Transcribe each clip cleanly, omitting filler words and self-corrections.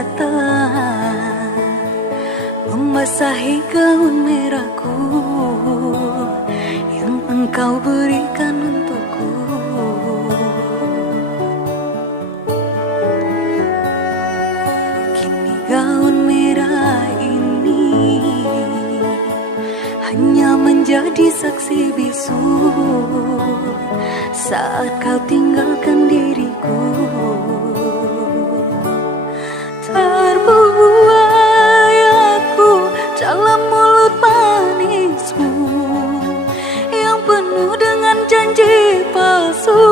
datang membasahi gaun merahku yang engkau berikan untukku. Kini gaun merah ini hanya menjadi saksi bisu saat kau tinggalkan diriku. Terbuai aku dalam mulut manismu yang penuh dengan janji palsu,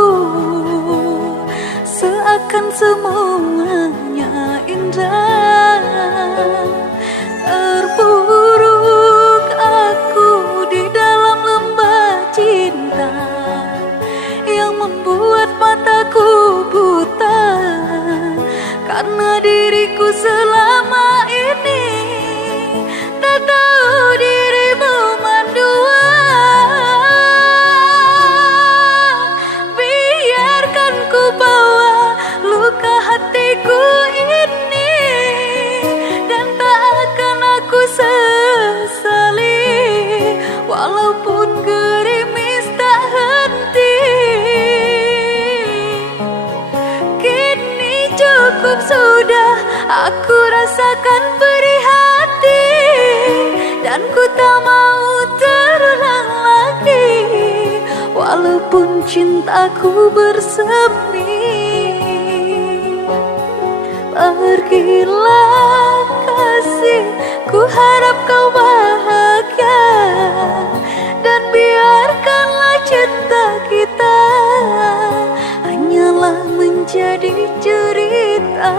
seakan semuanya indah. Terpuruk aku di dalam lembah cinta yang membuat mataku buta, karena diriku selama ini tak tahu dirimu mendua. Biarkan ku bawa luka hatiku ini, dan tak akan aku sesali walaupun gerimis tak henti. Kini cukup sudah aku rasakan perih hati, dan ku tak mau terulang lagi walaupun cintaku bersemi. Pergilah kasih, ku harap kau bahagia, dan biarkanlah cinta kita hanyalah menjadi cerita.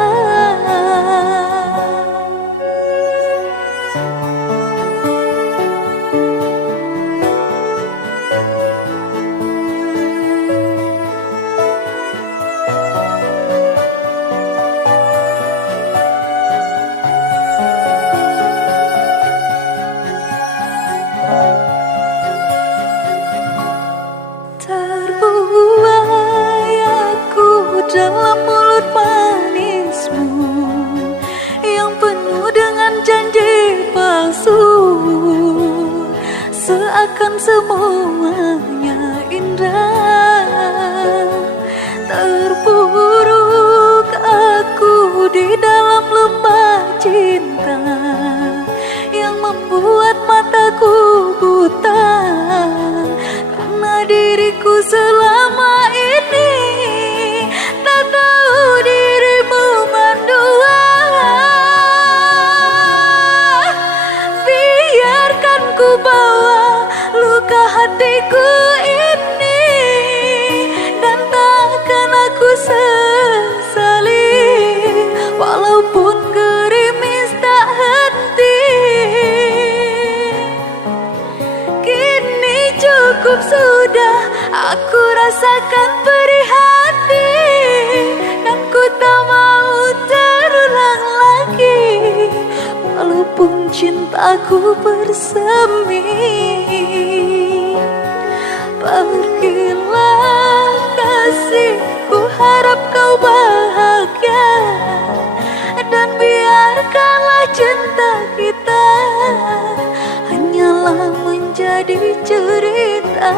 Terbuai aku dalam mulut manismu yang penuh dengan janji palsu, seakan semuanya indah. Terpuruk aku di dalam lembah cinta yang membuat mataku buta, karena diriku selama ini tak tahu dirimu mendua. Biarkan ku bawa luka hatiku ini, dan takkan aku sesali walaupun gerimis tak henti. Kini cukup sudah aku rasakan perih hati, dan ku tak mau terulang lagi walaupun cintaku bersemi. Pergilah kasih, ku harap kau bahagia, dan biarkanlah cinta kita hanyalah menjadi cerita.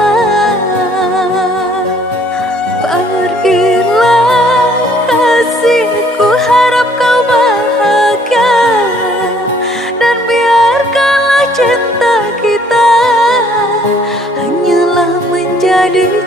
Pergilah kasih, ku harap kau bahagia, dan biarkanlah cinta kita hanyalah menjadi